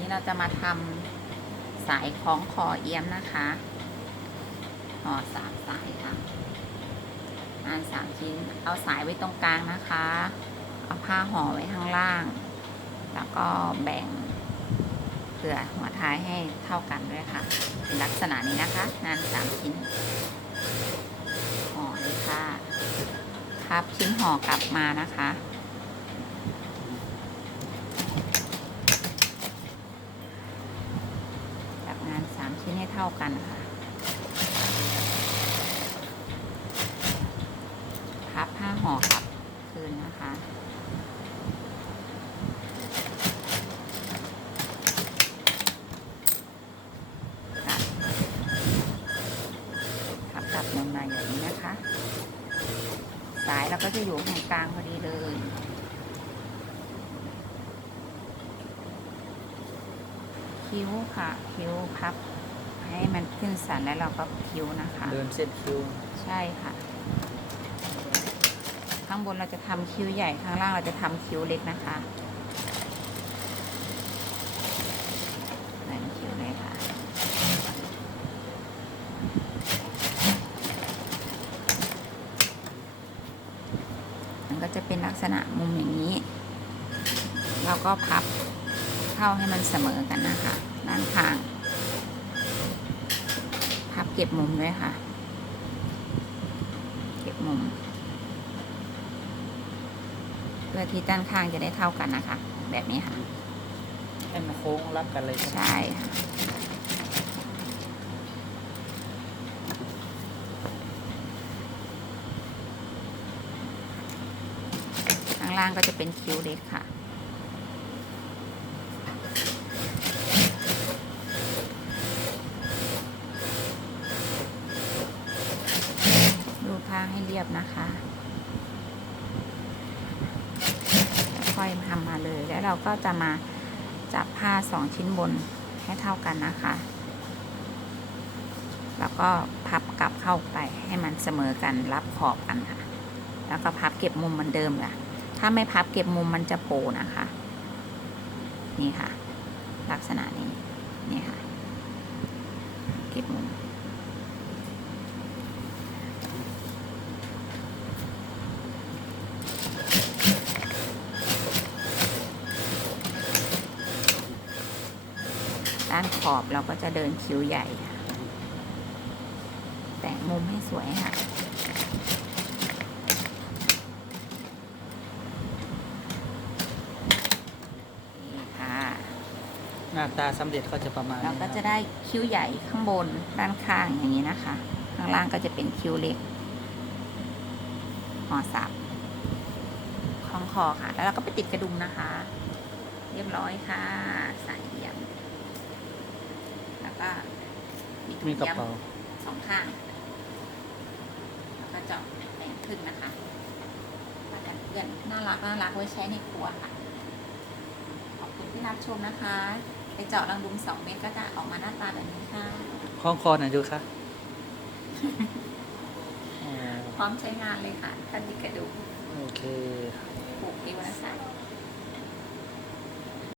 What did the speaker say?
นี้เราจะมาทำสายคล้องคอเอี้ยมนะคะห่อสามสายค่ะงานสามชิ้น เอาสายไว้ตรงกลางนะคะ เอาผ้าห่อไว้ข้างล่าง แล้วก็แบ่งเกลือหัวท้ายให้เท่ากันด้วยค่ะ เป็นลักษณะนี้นะคะ งานสามชิ้น ห่อเลยค่ะพับชิ้นห่อกลับมานะคะ จับงานสามชิ้นให้เท่ากันค่ะพับผ้าห่อกับคืนนะคะค่ะพับกลับลงมาอย่างนี้นะคะ สายเราก็จะอยู่ตรงกลางพอดีเลยคิ้วค่ะ คิ้วพับ ให้มันขึ้นสันแล้วเราก็คิ้วนะคะ เดินเส้นคิวใช่ค่ะ ข้างบนเราจะทำคิ้วใหญ่ข้างล่างเราจะทำคิ้วเล็กนะคะแบ่งคิ้วเลยค่ะ มันก็จะเป็นลักษณะมุมอย่างนี้ เราก็พับเข้าให้มันเสมอกันนะคะ ด้านข้างพับ เก็บมุมด้วยค่ะ เก็บมุม เพื่อที่ด้านข้างจะได้เท่ากันนะคะ แบบนี้ค่ะให้มันโค้งรับกันเลยใช่ไหมใช่ค่ะข้างล่างก็จะเป็นคิ้วเล็กค่ะ ดูผ้าให้เรียบนะคะค่อยทำมาเลย แล้วเราก็จะมาจับผ้าสองชิ้นบนให้เท่ากันนะคะ แล้วก็พับกลับเข้าไปให้มันเสมอกันรับขอบกันค่ะ แล้วก็พับเก็บมุมเหมือนเดิมค่ะ ถ้าไม่พับเก็บมุมมันจะโปนะคะ นี่ค่ะ ลักษณะนี้ นี่ค่ะ เก็บมุม ด้านขอบเราก็จะเดินคิ้วใหญ่ค่ะ แต่งมุมให้สวยค่ะ นี่ค่ะ หน้าตาสำเร็จก็จะประมาณเรานี้ก็คจะรับได้คิ้วใหญ่ข้างบนด้านข้างอย่างนี้นะคะ ข้างล่างก็จะเป็นคิ้วเล็กห่อสับคล้องคอค่ะ แล้วเราก็ไปติดกระดุมนะคะ เรียบร้อยค่ะ สายเอี่ยมแล้ว ก็มีถุงมีกระเยี่ยมเป๋าสองข้าง แล้วก็เจาะแบ่งครึ่งนะคะมากันเพื่อนน่ารักน่ารักไว้ใช้ในครัวค่ะ ขอบคุณที่รับชมนะคะ ไปเจาะรังดุมสองเม็ดก็จะออกมาหน้าตาแบบนี้ค่ะ คล้องคอหน่อยดูค่ะอ๋อพร้อมใช้งานเลยค่ะท่านดิกระดูกโอเค ผูกนิ้วนะคะ